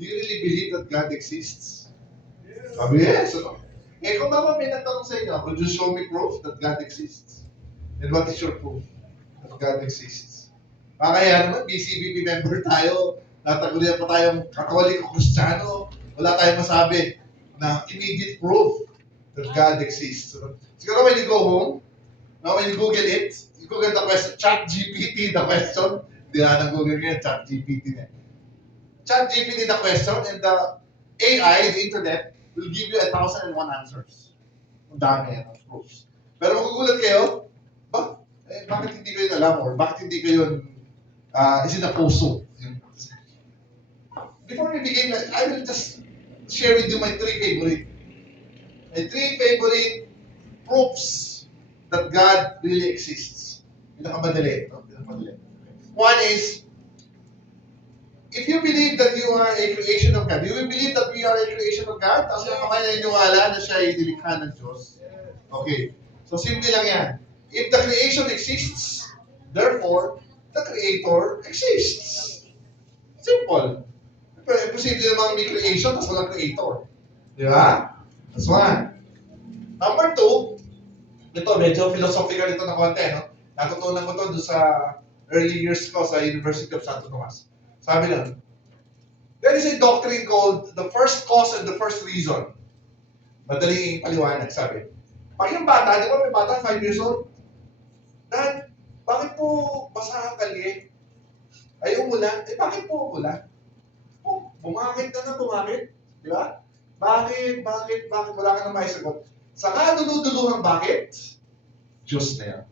Do you really believe that God exists? Sabi, yes. Ano? Eh, kung mama may nagtanong sa inyo, could you show me proof that God exists? And what is your proof that God exists? Kaya naman, BCBP member tayo, natagulian pa tayong Katoliko, Kristiyano, wala tayong masabi na immediate proof that God exists. Siguro when you go home, now when you Google it, you Google the question, chat GPT the question, hindi na nag-Google ngayon, chat GPT na. Chat GPT the question, and the AI, the internet, will give you 1,001 answers. Ang dami yan, of proofs. Pero magugulat kayo, bakit hindi kayo alam or bakit hindi kayo isinapuso? Before we begin, I will just share with you my three favorite proofs that God really exists. Pinakamadali. No? Pinakamadali. One is, if you believe that you are a creation of God, do you believe that we are a creation of God? Tapos yung kamay na iniwala na siya ay nilikha ng Diyos. Okay. So, simple lang yan. If the creation exists, therefore, the Creator exists. Simple. Pero imposible namang may creation tapos walang Creator. Di ba? That's one. Number two, ito, medyo philosophical ito na konti, no? Natutunan ko ito doon sa early years ko sa University of Santo Tomas. Sabi lang, there is a doctrine called the first cause and the first reason. Madaling paliwanag, sabi. Pag yung bata, di ba may bata, 5 years old? Dad, bakit po basa ang kalye? Ay, umulan. Eh, bakit po umulan? Oh, bumakit na bumakit. Di ba? Bakit? Wala ka na maisagot. Saka duduluhan bakit? Diyos na yan.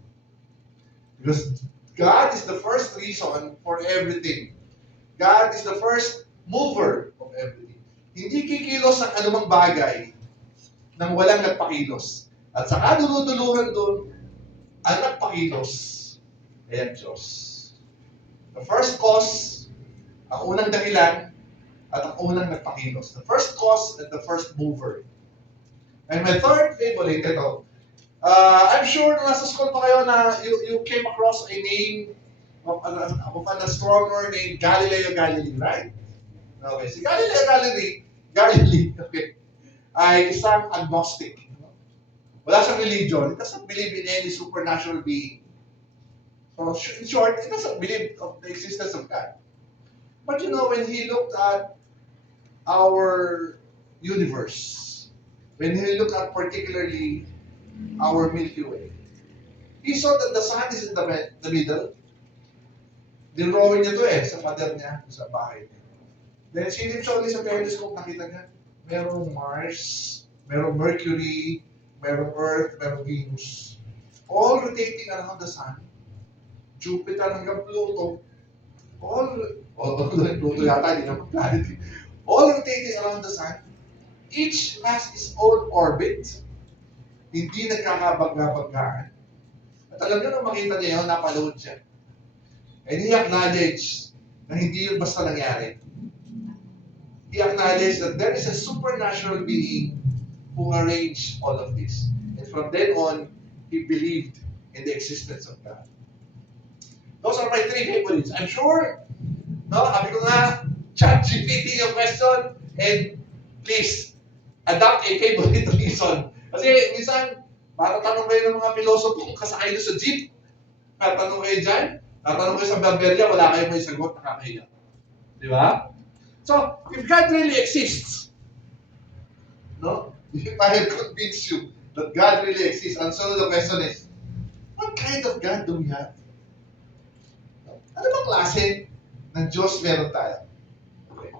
Because God is the first reason for everything. God is the first mover of everything. Hindi kikilos ang anumang bagay nang walang nagpakilos. At saka duduluhan doon, ang nagpakilos ay ang Diyos. The first cause, ang unang dahilan, at ang unang nagpakilos. The first cause and the first mover. And my third favorite, ito, I'm sure nasa school pa kayo na you came across a name of an astronomer named Galileo Galilei, right? Okay, si Galileo Galilei, okay, ay isang agnostic. Wala siyang religion. He doesn't believe in any supernatural being. So, in short, he doesn't believe of the existence of God. But you know, when he looked at our universe, when he looked at particularly our Milky Way, he saw that the sun is in the middle. Dinrawing niya to sa pader niya, sa bahay niya. Then, sinip siya ulit sa telescope, nakita niya, merong Mars, merong Mercury, merong Earth, merong Venus. All rotating around the sun. Jupiter hanggang Pluto. Pluto yata, hindi naman planet. All rotating around the sun. Each has its own orbit. Hindi nagkakabagga-baggaan. At alam niyo, nung makita niya yun, napalood siya. And he acknowledged na hindi yun basta nangyari. He acknowledged that there is a supernatural being who arranged all of this. And from then on, he believed in the existence of God. Those are my three favorites. I'm sure, no, sabi ko nga, chat GPT yung question, and please, adopt a favorite reason. Kasi minsan, matatanong kayo ng mga pilosopo kung kasakay nyo sa jeep. Tatanong kayo dyan. Tatanong kayo sa barberya, wala kayong may sagot, nakakahiya. Di ba? So, if God really exists, no? If I have convinced you that God really exists, and so the question is, what kind of God do we have? Ano ba klase ng Diyos meron tayo? Okay.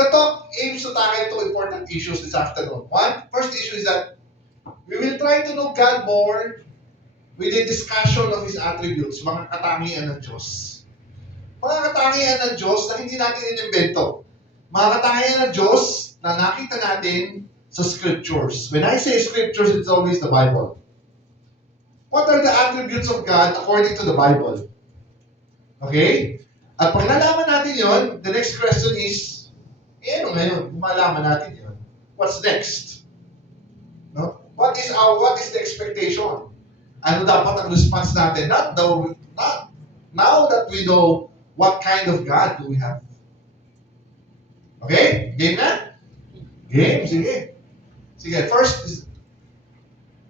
The talk aims to tackle two important issues this afternoon. First issue is that we will try to know God more with the discussion of His attributes, mga katangian ng Diyos. Mga katangian ng Diyos na hindi natin inimbento. Mga katangian ng Diyos na nakita natin sa Scriptures. When I say Scriptures, it's always the Bible. What are the attributes of God according to the Bible? Okay? At pag nalaman natin yon, the next question is, ano ngayon? Kung malaman natin yon, what's next? No? What is the expectation? Ano dapat ang response natin? Not now that we know what kind of God do we have. Okay? Game na? Game, sige. Sige, first is,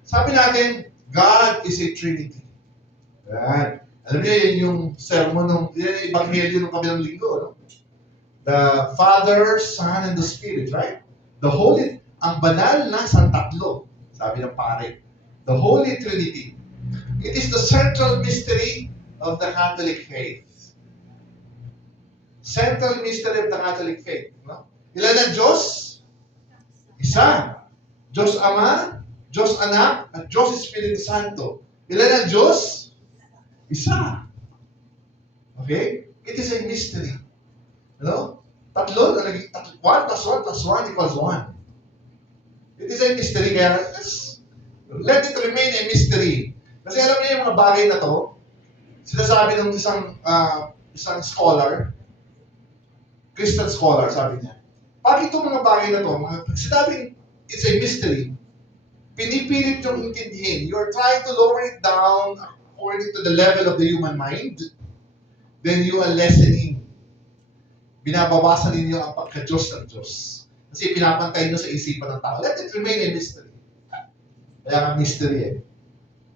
sabi natin, God is a Trinity. Yan. Alam niyo, yun yung sermon ng, yun yung ebanghelyo ng kabilang linggo, no? The Father, Son, and the Spirit, right? The Holy, ang banal na tatlo, sabi ng pare. The Holy Trinity. It is the central mystery of the Catholic faith. Central mystery of the Catholic faith. No? Ilan ang Diyos? Isa. Diyos Ama, Diyos Anak, at Diyos Espiritu Santo. Ilan ang Diyos? Isa. Okay? It is a mystery. Ano? Tatlo, 1 plus 1 plus 1 equals 1. It is a mystery. Kaya, let it remain a mystery. Kasi alam niyo yung mga bagay na to, sinasabi ng isang scholar, Christian scholar, sabi niya, bakit itong mga bagay na to, sinabing it's a mystery, pinipilit yung intindihin. You're trying to lower it down according to the level of the human mind, then you are lessening. Binabawasan ninyo ang pagka-Diyos ng Diyos. Kasi pinapantay nyo sa isipan ng tao. Let it remain a mystery. Kaya nga mystery eh.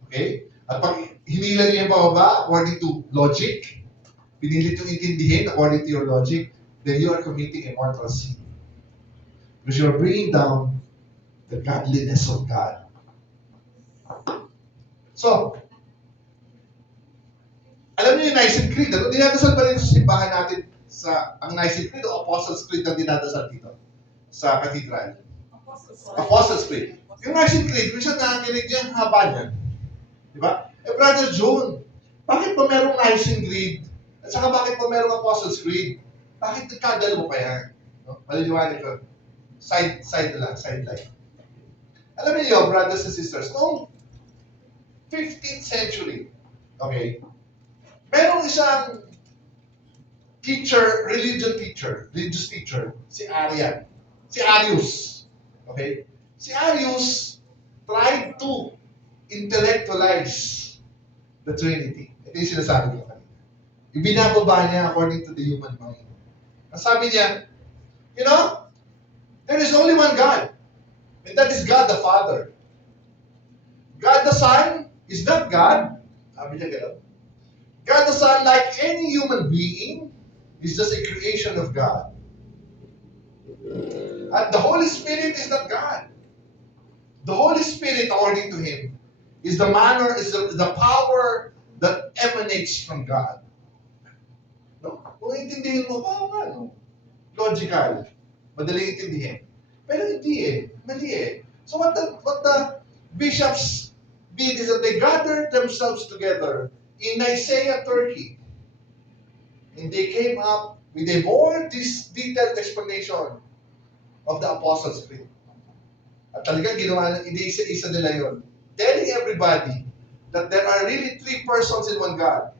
Okay? At pag hinila niyo yung pababa according to logic, pinilit yung intindihin according to your logic, then you are committing a mortal sin. Because you're bringing down the godliness of God. So, alam niyo yung Nicene Creed, ano? Dinadasal ba rin sa simbahan natin ang Nicene Creed o Apostles' Creed ang dinadasal dito sa cathedral? Apostles' Creed. Yung Nicene Creed, minsan nakakinig niya, haba niyan. Di ba? Brother June, bakit pa merong Nicene Creed? At saka bakit pa merong Apostles' Creed? Bakit nagkadalo mo pa yan? No? Maliliwanag ko. Side line. Alam niyo, brothers and sisters, noong 15th century, okay, merong isang religious teacher, si Arius. Okay? Si Arius tried to intellectualize the Trinity. Ito yung sinasabi ko kanina. Ibinababa niya according to the human mind. Ang sabi niya, you know, there is only one God. And that is God the Father. God the Son is not God. Sabi niya gano'n. God the Son, like any human being, is just a creation of God. And the Holy Spirit is not God. The Holy Spirit, according to him, is the power that emanates from God. No? Kung intindihin mo, no? Logical. Madali intindihin. Pero hindi eh. Mali eh. So what the bishops did is that they gathered themselves together in Nicaea, Turkey. And they came up with a more detailed explanation of the Apostles' Creed. At talagang ginawa, isa-isa nila yun. Telling everybody that there are really three persons in one God.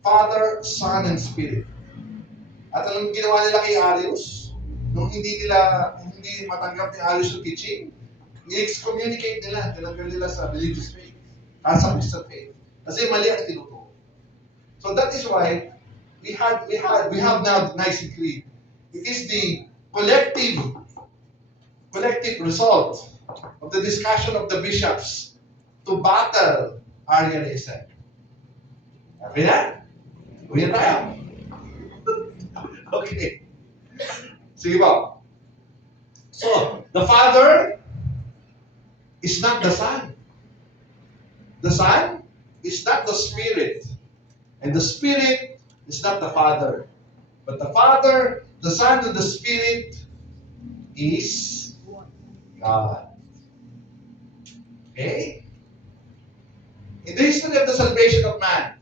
Father, Son, and Spirit. At anong ginawa nila kay Arius? Nung hindi matanggap ni Arius yung teaching, i-excommunicate nila, tinanggal nila sa religious faith, sa Christian faith. Kasi mali ang tinuturo. So that is why we have now the Nicene Creed. It is the collective result of the discussion of the bishops to battle Arianism. Okay na? Uwi na tayo. Okay. Sige po. So, the Father is not the Son. The Son is not the Spirit. And the Spirit is not the Father. But the Father, the Son, and the Spirit is God. Okay? In the history of the salvation of man,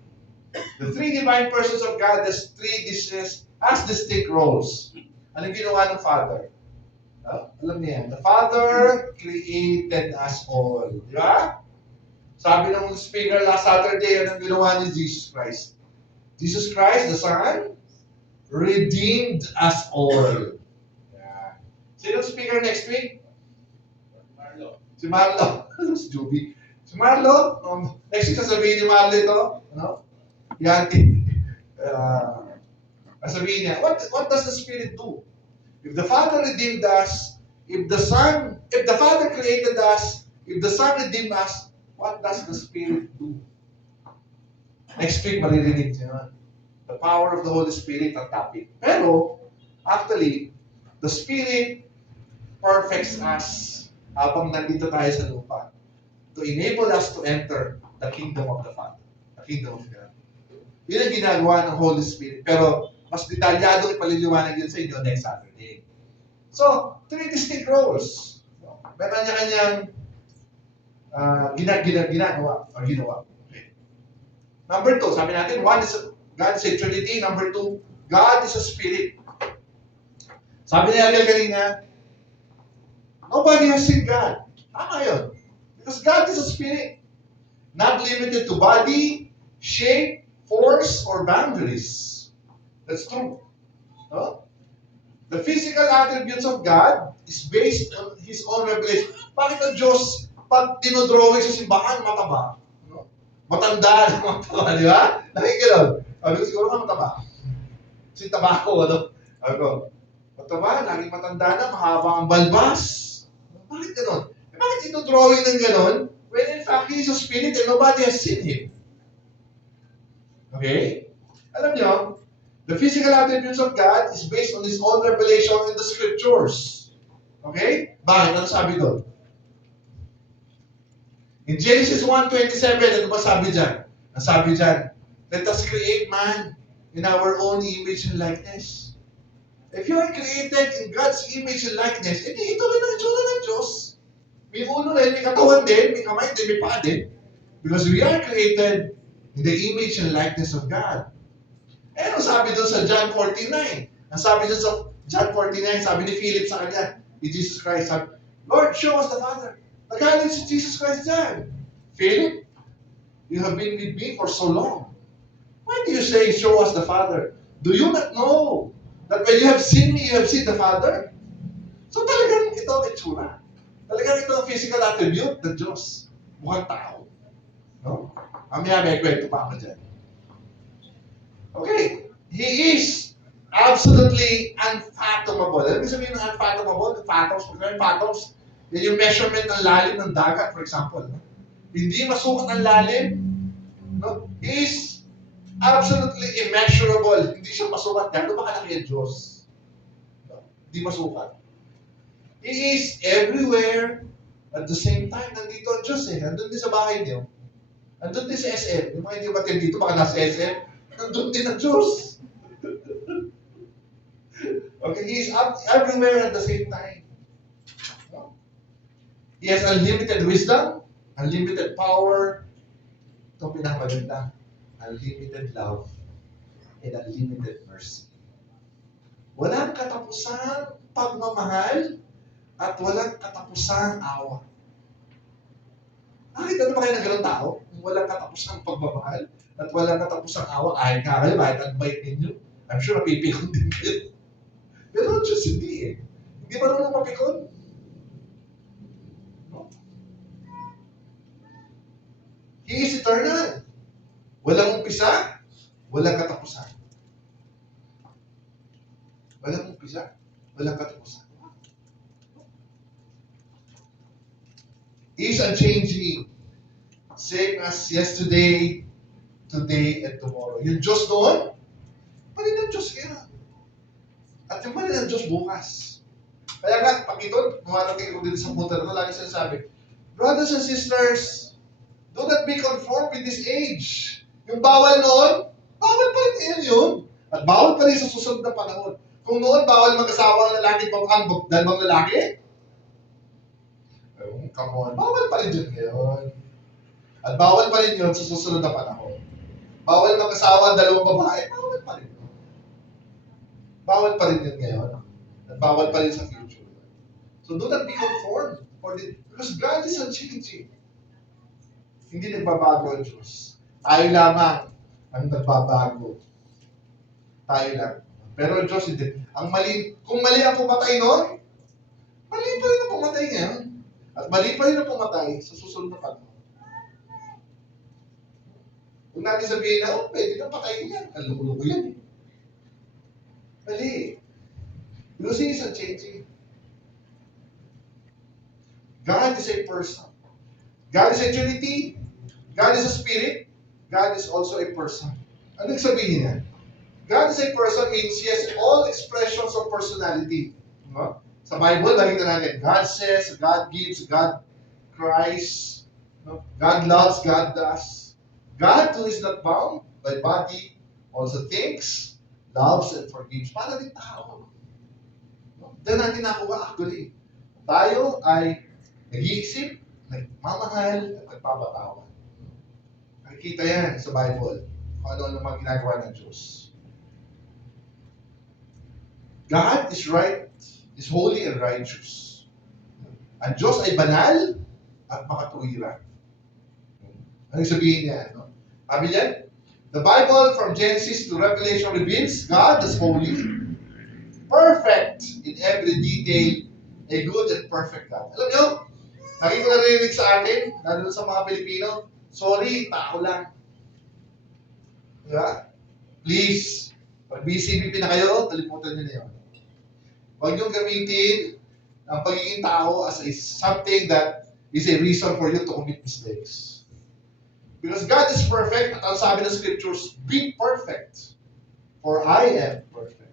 the three divine persons of God has distinct roles. Ano ginawa ng Father? Alam niya yan. The Father created us all. Di ba? Sabi ng speaker last Saturday, anong ginawa ni Jesus Christ? Jesus Christ, the Son, redeemed us all. Yeah. Sino speaker next week? Si Marlo. Si Juby. Si Marlo, next week sasabihin ni Marlo ito, ano? Yan, sasabihin niya, what does the Spirit do? If the Father redeemed us, if the Father created us, if the Son redeemed us, what does the Spirit do? Next week, maririnig niyo yun. The power of the Holy Spirit ang topic. Pero, actually, the Spirit perfects us habang nandito tayo sa lupa to enable us to enter the kingdom of the Father, the kingdom of God. Yun ang ginagawa ng Holy Spirit. Pero, mas detalyado ipaliliwanag yun sa inyo next Saturday. So, three distinct roles. May kanya-kanyang ginagawa or ginawa. Okay. Number two, sabi natin, one is God is a Trinity. Number two, God is a Spirit. Sabi ni Ariel kanina, nobody has seen God. Tama yun. Because God is a Spirit. Not limited to body, shape, force, or boundaries. That's true. No? The physical attributes of God is based on His own revelation. Bakit ang Diyos, pag dinodrawing sa simbahan, mataba? No? Matanda na mataba, di ba? Nakikilala. Sabi ko, siguro ka mataba. Kasi taba ko, ano? Sabi ko, mataba, laging matanda na, mahaba ang balbas. Bakit ganon? Bakit dinodrawing ng ganon? When in fact, He is a Spirit and nobody has seen Him. Okay? Alam niyo, the physical attributes of God is based on His own revelation in the Scriptures. Okay? Bakit? Ano sabi doon? In Genesis 1:27, ano ba sabi dyan? Ang sabi dyan, let us create man in our own image and likeness. If you are created in God's image and likeness, ito rin ang itsura ng Diyos. May ulo rin, may katawan din, may kamay din, may paa din. Because we are created in the image and likeness of God. Eh, ano sabi doon sa John 49? Ang sabi doon sa John 49, sabi ni Philip sa kanya, ni Jesus Christ, sabi, Lord, show us the Father. Nagalit si Jesus Christ dyan. Philip, you have been with me for so long. Why do you say, show us the Father? Do you not know that when you have seen me, you have seen the Father? So talagang ito ang itsura. Talagang ito ang physical attribute ng Diyos. Mukhang tao. No? Mamaya may kwento pa ako dyan. Okay. He is absolutely unfathomable. Alam mo sabihin ng unfathomable? Fathoms. Pagkain fathoms, yan yung measurement ng lalim ng dagat, for example. No? Hindi masukat ang lalim. No? He is absolutely immeasurable. Hindi siya masukat. Gano'n ba kalaki ang Diyos? No? Hindi masukat. He is everywhere at the same time. Nandito ang Diyos eh. Nandun din sa bahay niyo. Nandun din sa SM. Yung mga hindi batid dito, baka nasa SM. Nandun din ang Diyos. Okay, He is everywhere at the same time. No? He has unlimited wisdom, unlimited power. Ito pinakamaganda. Unlimited love and unlimited mercy. Walang katapusang pagmamahal at walang katapusang awa. Bakit ano ba kayo ng ganun tao? Walang katapusang pagmamahal at walang katapusang awa. Kahit nga kayo, kahit ang bait ninyo. I'm sure napipikon din kayo. Pero ang Diyos hindi eh. Hindi marunong mapikon. No? He is eternal. Walang umpisa, walang katapusan. Walang umpisa, walang katapusan. He is unchanging. Same as yesterday, today, and tomorrow. Yung Diyos noon, parin ang Diyos kaya. At yung parin ang Diyos bukas. Kaya nga, pakitod, kumarating ko dito sa punta na lagi sinasabi, brothers and sisters, do not be conformed with this age. Yung bawal noon, bawal pa rin ngayon yun. At bawal pa rin sa susunod na panahon. Kung noon, bawal mag-asawa ang lalaki, ang dalawang lalaki, come on, bawal pa rin yun ngayon. At bawal pa rin yun sa susunod na panahon. Bawal mag-asawa ang dalawang babae, bawal pa rin. Bawal pa rin yun ngayon. At bawal pa rin sa future. So do not be conformed. Because God is unchanging. Hindi nagbabago ang Diyos. Tayo lamang ang nagbabago. Tayo lang. Pero ang Diyos hindi. Kung mali ang pumatay noon, mali pa rin ang pumatay ngayon. At mali pa rin ang pumatay sa susunod na panahon. Kung natin sabihin na, pwede na patayin yan. Kaluluko yan eh. Mali. Because He is unchanging. God is a person. God is a Trinity. God is a Spirit. God is also a person. Ano yung sabihin niya? God is a person means He has all expressions of personality. No? Sa Bible, nakita natin, God says, God gives, God cries, no? God loves, God does. God who is not bound by body also thinks, loves, and forgives. Para din tao. No? Diyan natin nakuha actually. Tayo ay nag-iisip, nagmamahal, at nagpapatawa. Nakikita yan sa Bible. Kung ano-ano mga ginagawa ng Diyos. God is right, is holy and righteous. Ang Diyos ay banal at makatuwiran. Ano sabihin niya? No? Sabi niya, the Bible from Genesis to Revelation reveals God is holy, perfect in every detail, a good and perfect God. Alam niyo, lagi ko narinig sa atin, lalo sa mga Pilipino, sorry, tao lang. Diba? Please, pag BCBP na kayo, kalimutan niyo na yun. Huwag niyong gamitin ang pagiging tao as something that is a reason for you to commit mistakes. Because God is perfect, at ang sabi ng scriptures, be perfect, for I am perfect.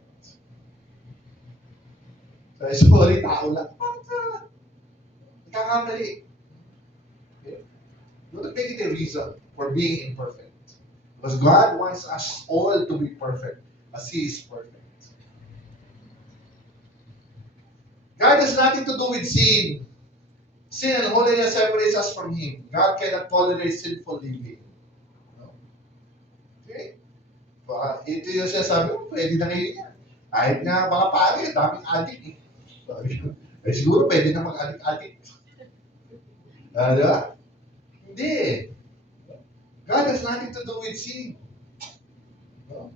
So, sorry, tao lang. Nagkakamali. Okay? Don't make it a reason for being imperfect. Because God wants us all to be perfect, as He is perfect. God has nothing to do with sin. Sin and holiness separates us from Him. God cannot tolerate sinful living. No? Okay? Baka ito yung sinasabi mo, pwede na ngayon yan. Kahit nga baka pare, daming adik eh. Eh siguro pwede na mag-adik-adik. Diba? Hindi. God has nothing to do with sin. No?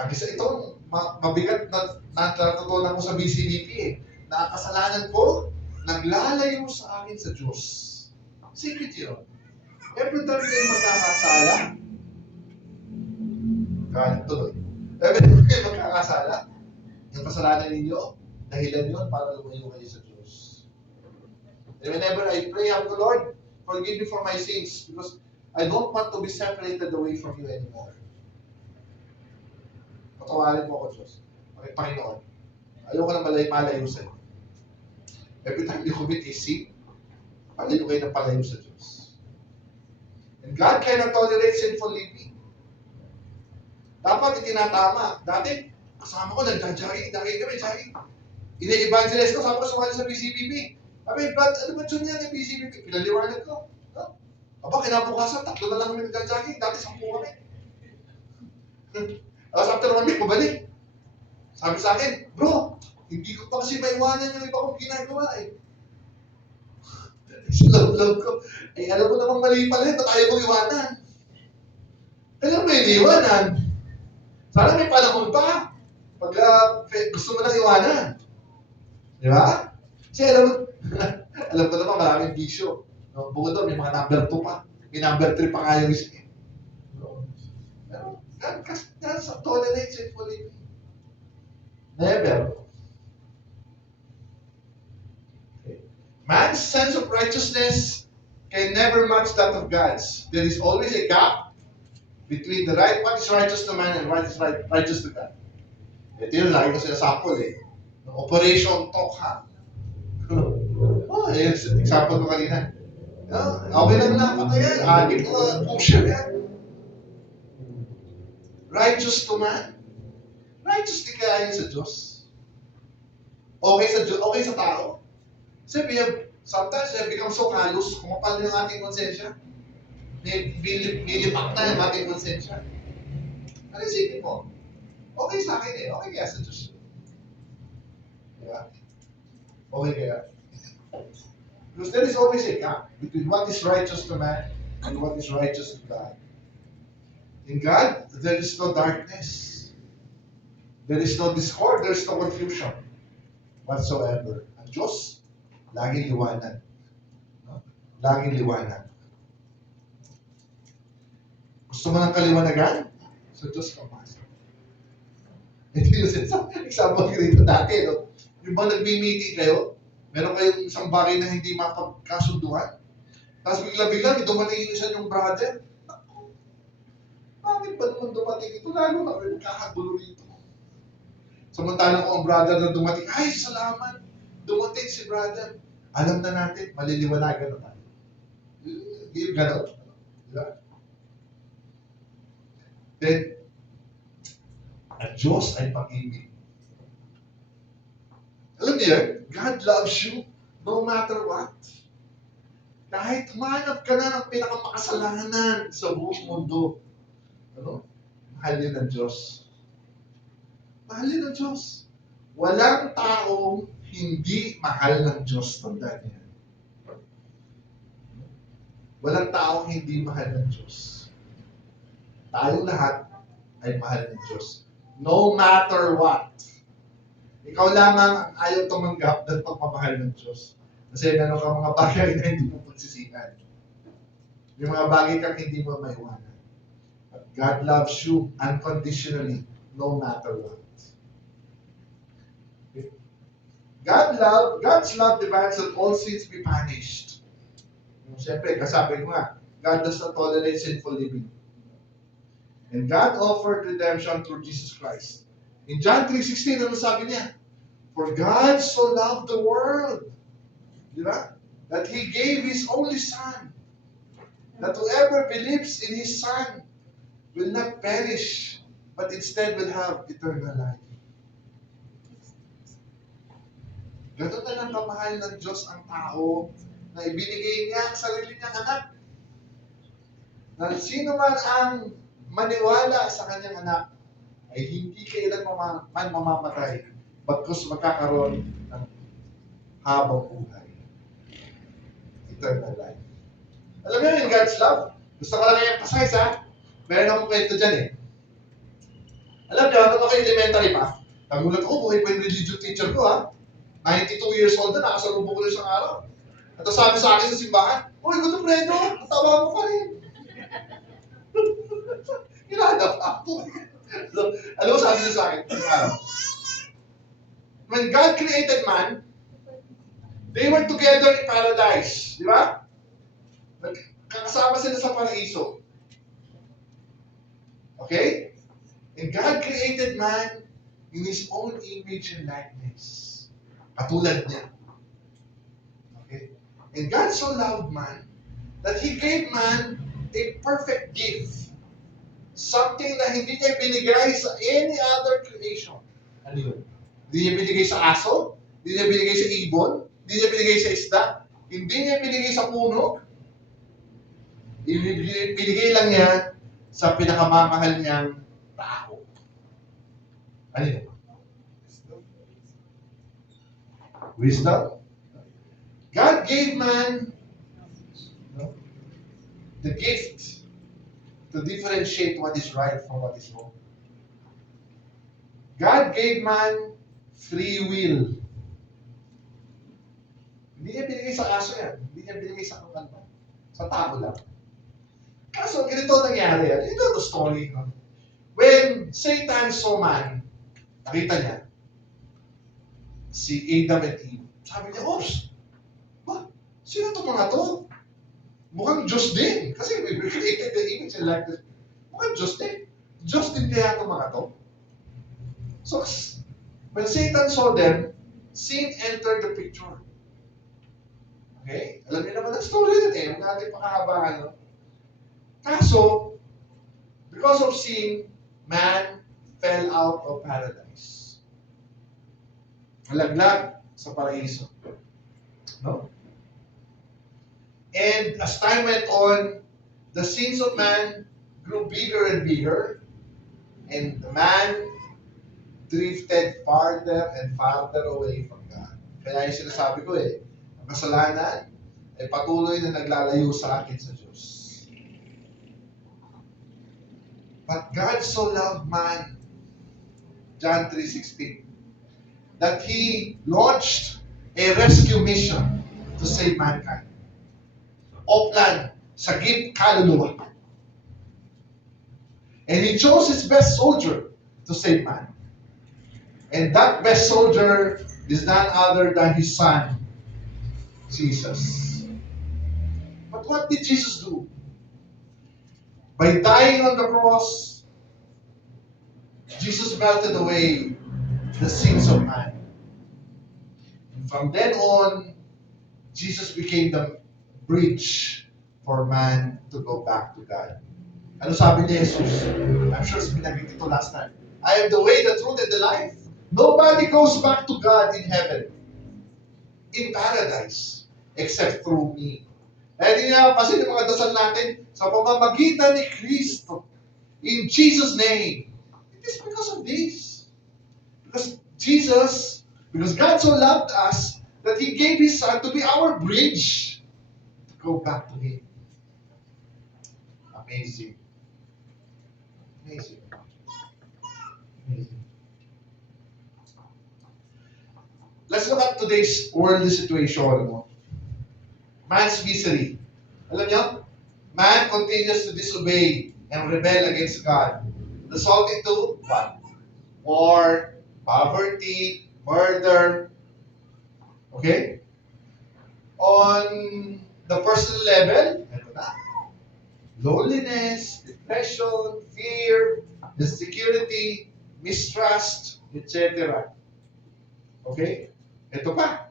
Ang isa ito, mabigat na natutunan ko sa BCBP eh. Na ang kasalanan ko, naglalayo sa akin sa Diyos. Secret yun. Every time kayo magkakasala, kahit tuloy. Every time kayo magkakasala, yung kasalanan ninyo, dahilan yun para lumayo kayo sa Diyos. And whenever I pray, I'm the Lord, forgive me for my sins because I don't want to be separated away from you anymore. Patawarin mo ako, Diyos. Okay, Panginoon. Ayoko na malayo sa'yo. Every time you commit a sin, palayo kayo ng palayo sa Diyos. And God cannot tolerate sinful living. Dapat itinatama. Dati, kasama ko, nagja-jogging, dahil kami, jogging. Ine-evangelize ko, kasama ko sumali sa PCBP. Sabi, Brad, ano ba dyan yan yung PCBP? Pinaliwanag ko. No? Aba, kinabukasan, 3 na lang kami nagja-jogging. Dati 10 kami. Tapos after 1 week, pabalik. Sabi sa akin, bro, hindi ko pa kasi maiwanan yung iba kong ginagawa eh. Sa love ko, eh alam mo namang mali pala yun, ba't ayaw mong iwanan? Kaya mo iniwanan. Sana may panahon pa. Pag gusto mo nang iwanan. Di ba? Kasi alam ko naman maraming bisyo. No? Bukod doon, may mga number 2 pa. May number 3 pa nga yung isa. No? Pero, God tolerates it fully. Never. Man's sense of righteousness can never match that of God's. There is always a gap between what is righteous to man and what is righteous to God. Ito yun, lagi ko sinasample eh. Operation Tokha. Oh, example ko kanina. Okay lang na, patayan. Adik ko, pusher yan. Righteous to man. Righteous di kaya yun sa Diyos. Okay sa Diyos, okay sa tao. So sometimes we have become so callous, kumapal na yung ating konsensya. Nilipak na yung ating konsensya. Ano isipin mo? Okay sa akin eh. Okay kaya sa Diyos. Diba? Okay kaya. Because there is always a gap between what is righteous to man and what is righteous to God. In God, there is no darkness. There is no discord. There is no confusion whatsoever. Ang Diyos, laging liwanag. No? Laging liwanag. Gusto mo ng kaliwanagan? Sa Diyos ka pasok. Ito yung example ko dito dati, no? Yung bang nagmi-meeting kayo, meron kayong isang bagay na hindi mapagkasunduan, tapos bigla-bigla, may dumating yung isa yung brother. Naku, bakit ba naman dumating ito? Lalo na kayo kakagulo rito. Samantalang kung ang brother na dumating, ay, salamat, dumating si brother. Alam na natin, maliliwanagan na tayo. Yung gano'n. Diba? Then, ang Diyos ay pag-ibig. Alam niyo yan? God loves you no matter what. Kahit humanap ka na ng pinakamakasalanan sa buong mundo, ano? Mahal yun ng Diyos. Mahal yun ng Diyos. Walang taong hindi mahal ng Diyos. Tandaan niya. Walang taong hindi mahal ng Diyos. Tayong lahat ay mahal ng Diyos. No matter what. Ikaw lamang ang ayaw tumanggap ng pagmamahal ng Diyos. Kasi meron kang mga bagay na hindi mo pagsisihan. May mga bagay kang hindi mo maiwanan. But God loves you unconditionally, no matter what. God's love demands that all sins be punished. Siyempre, kasabi ko nga, God does not tolerate sinful living. And God offered redemption through Jesus Christ. In John 3:16, ano sabi niya? For God so loved the world, di ba? That He gave His only Son, that whoever believes in His Son will not perish, but instead will have eternal life. Ganun na lang kamahal ng Diyos ang tao na ibinigay niya ang sarili niyang anak. Na sino man ang maniwala sa kanyang anak ay hindi kailan man mamamatay bagkus magkakaroon ng habang buhay. Eternal life. Alam niyo yung God's love? Gusto ko lang i-emphasize ha. Meron akong kwento dyan eh. Alam niyo, nung ako elementary pa, nagulat ako, buhay pa yung religion teacher ko ha. 92 years old na, nakasalubong ko na isang araw. At sabi sa akin sa simbahan, uy, Guto Fredo, natawa mo ka rin. Kinadap ako. So, alam mo sabi niya sa akin, isang araw. When God created man, they were together in paradise. Di ba? Kakasama sila sa paraiso. Okay? And God created man in His own image and likeness. Katulad niya. Okay? And God so loved man that He gave man a perfect gift. Something na hindi niya binigay sa any other creation. Ano yun? Hindi niya binigay sa aso, hindi niya binigay sa ibon, hindi niya binigay sa isda, hindi niya binigay sa puno. Binigay lang niya sa pinakamamahal niyang tao. Ano yun? Wisdom. God gave man the gift to differentiate what is right from what is wrong. God gave man free will. Hindi niya binigay sa aso yan. Hindi niya binigay sa kung ano. Sa tao lang. Kaso, ganito nangyari yan. You know the story. No? When Satan saw man, nakita niya, si Adam and Eve. Sabi niya, oops, ba? Sino itong mga to? Mukhang Diyos din. Kasi we created the image and likeness. Mukhang Diyos din. Diyos din kaya itong mga to. So, when Satan saw them, sin entered the picture. Okay? Alam niyo naman ang story din eh. Huwag natin pakahabaan. No? Kaso, because of sin, man fell out of paradise. Malaglag sa paraiso. No? And as time went on, the sins of man grew bigger and bigger, and the man drifted farther and farther away from God. Kaya yung sinasabi ko eh, ang kasalanan ay patuloy na naglalayo sa akin sa Diyos. But God so loved man, John 3:16, that He launched a rescue mission to save mankind. Oplan, sagip kaluluwa. And He chose His best soldier to save man. And that best soldier is none other than his son, Jesus. But what did Jesus do? By dying on the cross, Jesus melted away the sins of man. And from then on, Jesus became the bridge for man to go back to God. Ano sabi ni Jesus? I'm sure binanggit ito last time. I am the way, the truth, and the life. Nobody goes back to God in heaven, in paradise, except through me. Kaya hindi nga kasi yung mga dasal natin, sa pamamagitan ni Kristo, in Jesus' name. It is because of this. Because God so loved us that He gave His Son to be our bridge to go back to Him. Amazing. Amazing. Amazing. Let's look at today's worldly situation. Man's misery. Alam niyo, man continues to disobey and rebel against God, resulting to what? War, poverty, murder. Okay? On the personal level, ito na. Loneliness, depression, fear, insecurity, mistrust, etc. Okay? Ito pa.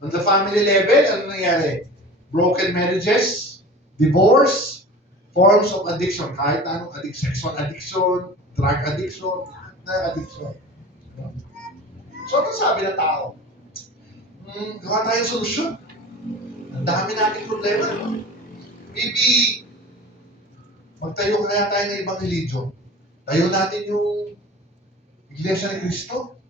On the family level, ano nangyari? Broken marriages, divorce, forms of addiction, kahit anong addiction, sexual addiction, drug addiction, lahat na addiction. So, ano sabi ng tao? Gawa tayong solusyon. Ang dami nating problema. Maybe, magtayo kaya tayo ng ibang religion. Tayo natin yung Iglesia ni Cristo.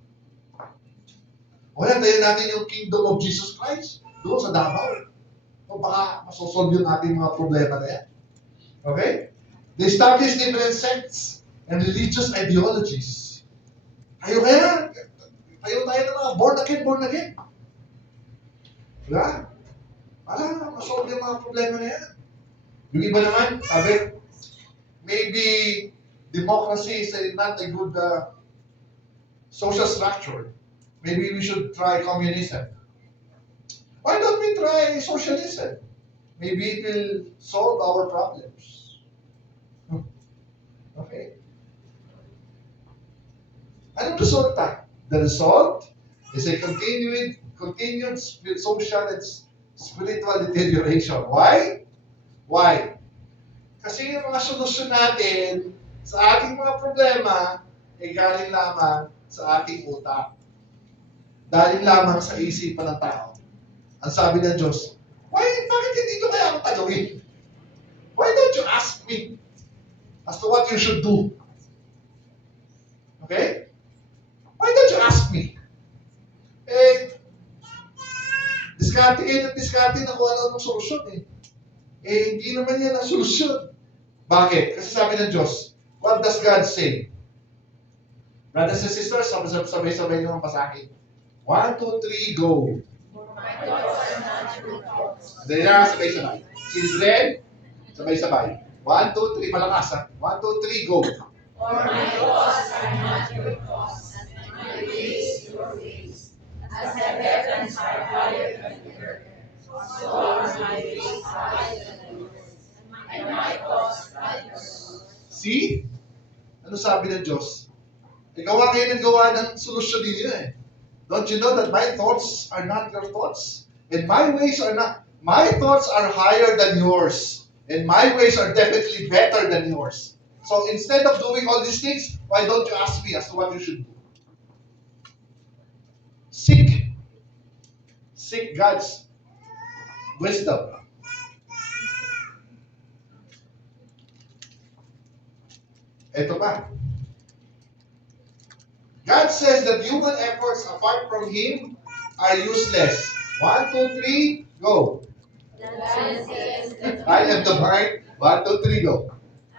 O yan, tayo natin yung Kingdom of Jesus Christ. Doon sa Davao. O baka masosolve yung ating mga problema na yan. Okay? They establish different sects and religious ideologies. Tayo tayo ng mga born again. Diba? Para masolve yung mga problema na yan. Yung iba naman, sabi, maybe democracy is not a good social structure. Maybe we should try communism. Why don't we try socialism? Maybe it will solve our problems. Okay? Anong resulta? The result is a continued social and spiritual deterioration. Why? Why? Kasi yung mga solusyon natin sa ating mga problema ay galing lamang sa ating utak. Galing lamang sa isipan ng tao. Ang sabi ng Diyos, bakit hindi nyo kaya ako tanungin? Why don't you ask me as to what you should do? Okay? Why don't you ask me? Diskarte na kung ano ang solusyon hindi naman yan ang solusyon. Bakit? Kasi sabi ng Diyos, what does God say? Brothers and sisters, sabay-sabay nyo ang pasakin. 1, 2, 3, go. Dali na, sabay-sabay. Children, sabay-sabay. 1, 2, 3, malakas ha. 1, 2, 3, go. For my thoughts are not your thoughts, and my ways your ways. As the heavens are higher than the earth, so are my ways higher than yours, and my thoughts like yours. See? Ano sabi ng Diyos? Gawa kayo ng gawa ng solusyon ninyo Don't you know that my thoughts are not your thoughts? And my thoughts are higher than yours. And my ways are definitely better than yours. So instead of doing all these things, why don't you ask me as to what you should do? Seek God's wisdom. Ito pa. God says that human efforts apart from Him are useless. 1, 2, 3, go. I am the vine. 1, 2, 3, go.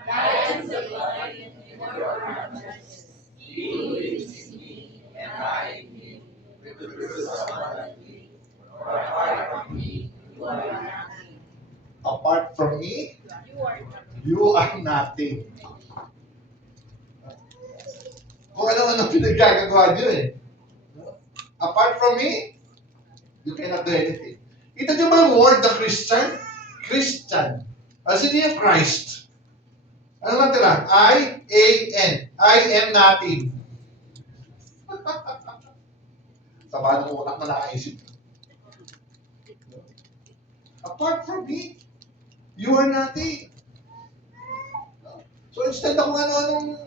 I am the vine, and you are branches. You live in me, and I in you. With the roots of my feet. For apart from me, you are nothing. Apart from me, You are nothing. you are nothing. Kung ano ano pinaggagawa niyo eh. Apart from me, you cannot do anything. Kita niyo ba yung word na Christian? Christian. As in yung Christ. Ano lang tira? I-A-N. I am nothing. Taba ng utak na nakaisip. Apart from me, you are nothing. So instead na kung ano-anong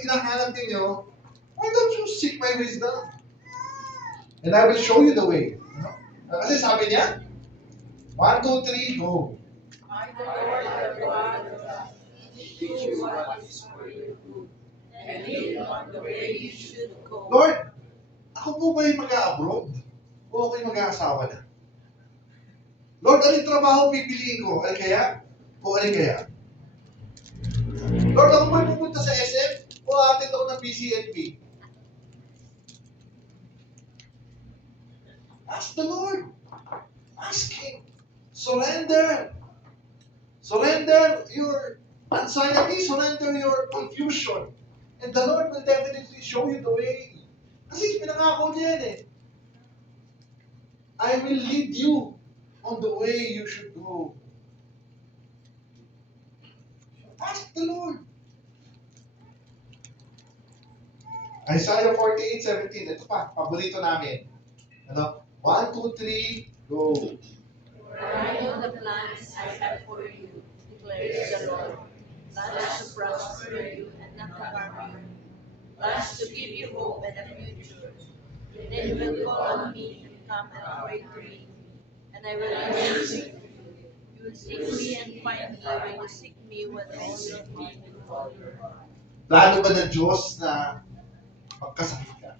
hinahanap ninyo, why don't you seek my wisdom? And I will show you the way. Kasi sabi niya, 1, 2, 3, go. I, the Lord your God, teach you what is for your good, and lead you on the way you should go. Lord, ako po ba yung mag-a-abroad? O ako yung mag-aasawa na? Lord, anong trabaho pipiliin ko? Alin kaya? O alin kaya? Lord, ako ba yung pupunta sa SM? O atin ako ng PCNP? Ask the Lord. Ask Him. Surrender. Surrender your anxiety. Surrender your confusion. And the Lord will definitely show you the way. Kasi pinangako niya yan eh. I will lead you on the way you should go. Ask the Lord. Isaiah 48:17. Ito pa, paborito namin. Ano? 1, 2, 3, go. For I know the plans I have for you, declares the Lord. Plans to prosper you and not to harm you. Plans to give you hope and a future. Then you will call on me and come and pray to me, and I will answer you. You will seek me and find me when you seek me with all your heart and all your heart. Plano ba ng Diyos na magkasakit ka?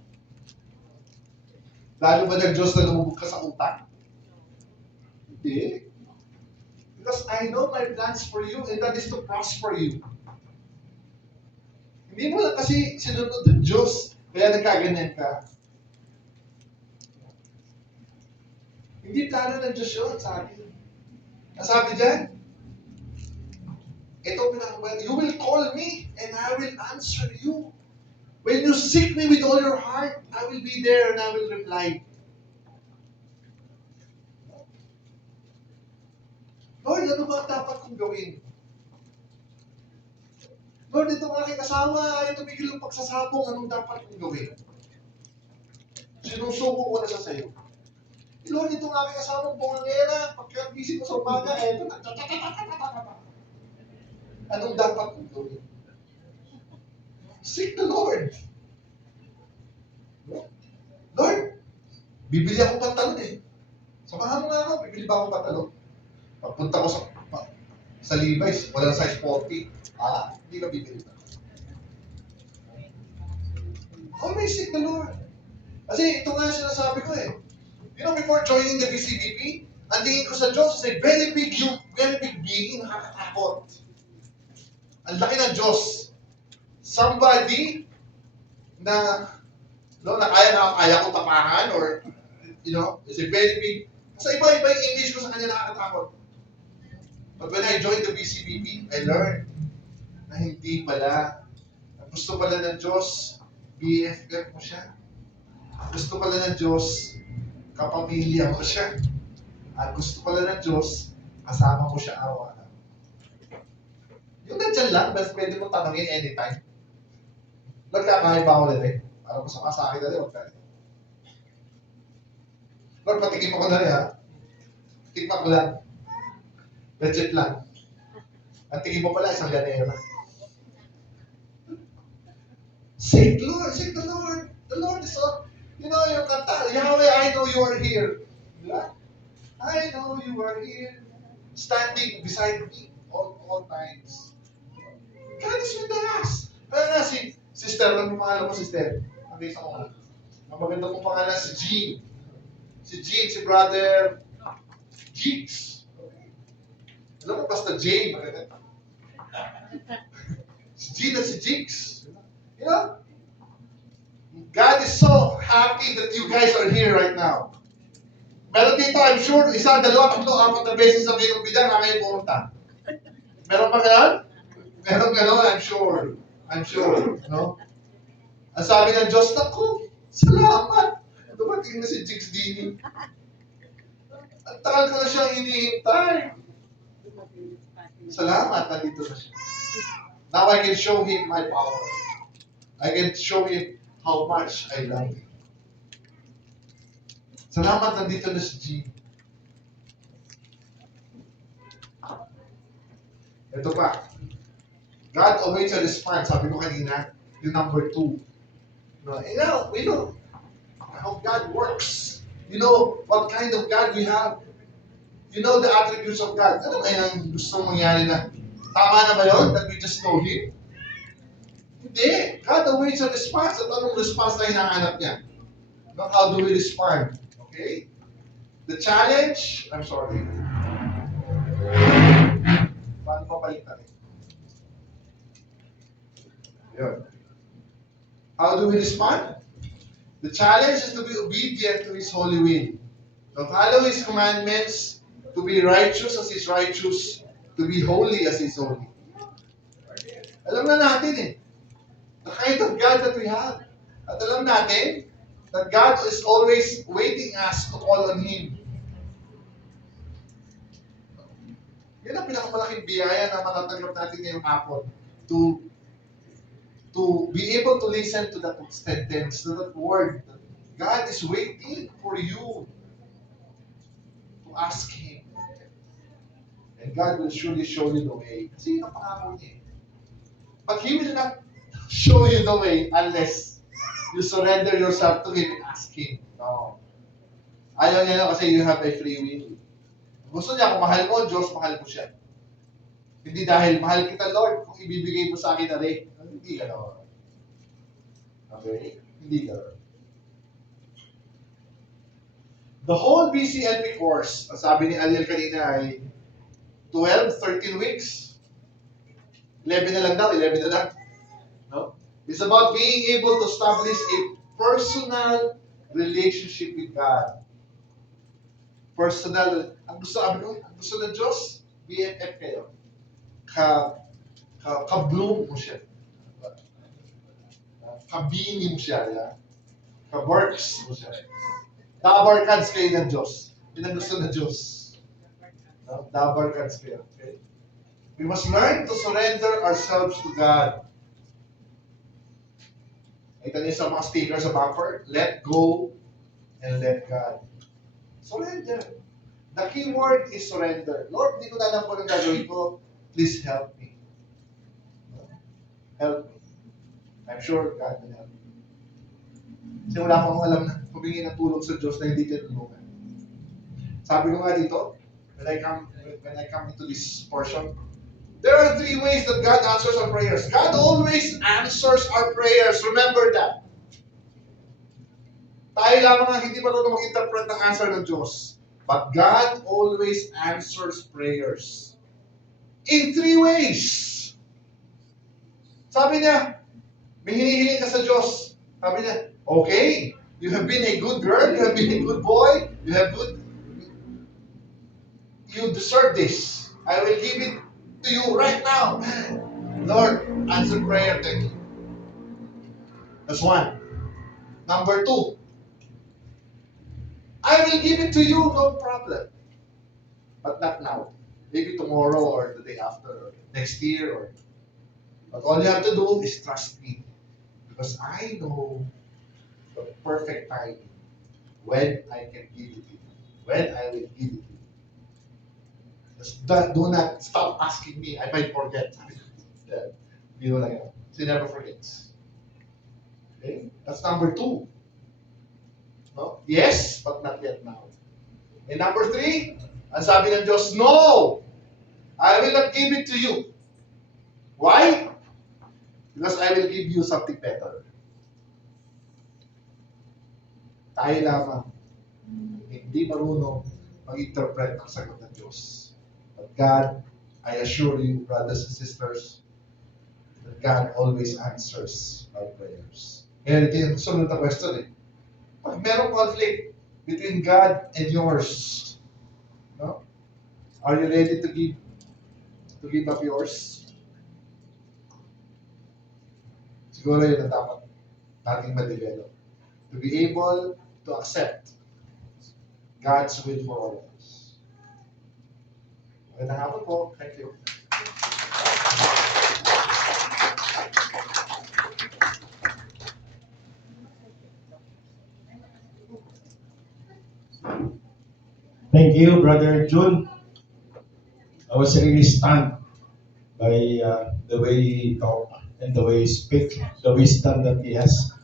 Plano ba ng Diyos na lumubog ka sa utang? Hindi. Because I know my plans for you and that is to prosper you. Hindi mo lang kasi sinunod ng Diyos kaya nagkaganyan ka. Hindi plano ng Diyos yun, sabi. Nasabi dyan, ito pinakabay, you will call me and I will answer you. When you seek me with all your heart, I will be there and I will reply. Lord, ano ba ang dapat kong gawin? Lord, itong aking asawa, ay tumigil ang pagsasabong, anong dapat kong gawin? Sinusuko ko na sa sayo. Lord, itong aking asawang bungangera, pagkagising ko sa umaga, ito, anong dapat kong gawin? Seek the Lord. Lord, bibili ako pantalon eh. Samahan mo nga ako, bibili ba ako pantalon? Pagpunta ko sa Levi's, walang size 40. Hindi ka bibili pa. Always seek the Lord. Kasi ito nga sinasabi ko eh. You know, before joining the BCBP, ang tingin ko sa Diyos is a very big being, nakakatakot. Ang laki ng Diyos. Somebody na kaya ko tapahan or, is a very big, sa iba-iba yung image ko sa kanya nakakatakot. But when I joined the BCBP, I learned na hindi pala. Gusto pala ng Diyos, BFF mo siya. Gusto pala ng Diyos, kapamilya mo siya. At gusto pala ng Diyos, kasama mo siya araw-araw. Yung nandiyan lang, pwede mo tanongin anytime. Nagkakain ba ako na rin? Para masama sa akin na rin, huwag ka rin. Lord, patikim ako na rin ha. Tikman ko lang. Legit lang. Ang tingin mo pala, isang ganera. Seek Lord, seek the Lord. The Lord is all, yung kanta, Yahweh, I know you are here. Diba? I know you are here. Standing beside me all times. God is with us. Kaya nga sister, ano pangalan mo, sister? Nabisa ko nga. Ang maganda kong pangalan, si Jean. Si Jean, si brother Jeeks. Alam mo, basta J, maganda. Si Jean at si Jeeks. You know? God is so happy that you guys are here right now. Meron dito, I'm sure, isa, dalawa, tatlo, apat na beses sa Bino Bidang na kayo pumunta. Meron pa gano'n? Meron gano'n, I'm sure. I'm sure. No? Ang sabi ng Diyos, naku, salamat. Dumating na si Jigs Dini. Ang tagal ko na siyang hinihintay. Salamat, nandito na siya. Now I can show him my power. I can show him how much I love him. Salamat, nandito na si G. Ito pa. God awaits a response. Sabi ko kanina, yung number 2. No, we know how God works. You know what kind of God we have. You know the attributes of God. Ano ba yung gusto mong mangyari na tama na ba yun? That we just know Him? Hindi. God awaits a response. At anong response na hinahanap niya? No, how do we respond? Okay? The challenge, I'm sorry. Paano pa palitan? Yun. How do we respond? The challenge is to be obedient to His holy will. To follow His commandments, to be righteous as He's righteous, to be holy as He's holy. Alam na natin the kind of God that we have. At alam natin that God is always waiting us to call on Him. Yan ang pinakamalaking biyaya na matatanggap natin ngayong hapon. To be able to listen to that sentence, to that word. God is waiting for you to ask Him. And God will surely show you the way. Kasi yun ang pangako niya. But He will not show you the way unless you surrender yourself to Him and ask Him. No. Ayaw niya na kasi you have a free will. Gusto niya, kung mahal mo, Diyos, mahal mo siya. Hindi dahil mahal kita, Lord, kung ibibigay mo sa akin na rin. Hindi ka naman. Okay? Hindi ka naman. The whole BCLP course, ang sabi ni Aliel kanina ay 12, 13 weeks. 11 na lang daw, 11 na lang. No? It's about being able to establish a personal relationship with God. Personal. Ang gusto ng Diyos, BFF kayo. Ka-bloom mo siya. Kabini mo siya. Yeah? Ka-works mo siya. Dabarkads kayo ng Diyos. Yun ang gusto ng Diyos. No? Dabarkads kayo. Okay? We must learn to surrender ourselves to God. Ito niyo sa mga stickers sa bumper. Let go and let God. Surrender. The key word is surrender. Lord, hindi ko na alam po ng gagawin ko. Please help me. Help me. I'm sure God will help me. Kasi wala akong alam na humingi ng tulong sa Diyos na hindi tinulungan. Sabi ko nga dito, when I come into this portion, there are 3 ways that God answers our prayers. God always answers our prayers. Remember that. Tayo lamang ang hindi marunong mag-interpret ng answer ng Diyos. But God always answers prayers. In 3 ways. Sabi niya, may hinihiling ka sa Diyos. Sabi niya, okay, you have been a good girl, you have been a good boy, you deserve this. I will give it to you right now. Lord, answer prayer, thank you. That's 1. Number 2, I will give it to you, no problem. But not now. Maybe tomorrow or the day after or next year. But all you have to do is trust me. Because I know the perfect time when I can give it to you. When I will give it to you. Just do not stop asking me. I might forget. You know, like, she never forgets. Okay? That's number 2. No? Yes, but not yet now. And number 3, ang sabi ng Diyos, no! I will not give it to you. Why? Because I will give you something better. Tayo lamang hindi marunong mag-interpret ng sagot ng Diyos. But God, I assure you, brothers and sisters, that God always answers our prayers. Kaya ito yung sunod na question Pag merong conflict between God and yours, no? Are you ready to give up yours? Siguro yun ang dapat nating ma-develop. To be able to accept God's will for all of us. Magandang hapon po. Thank you. Thank you, Brother Jun. I was really stunned by the way he talked and the way he speak, the wisdom that he has.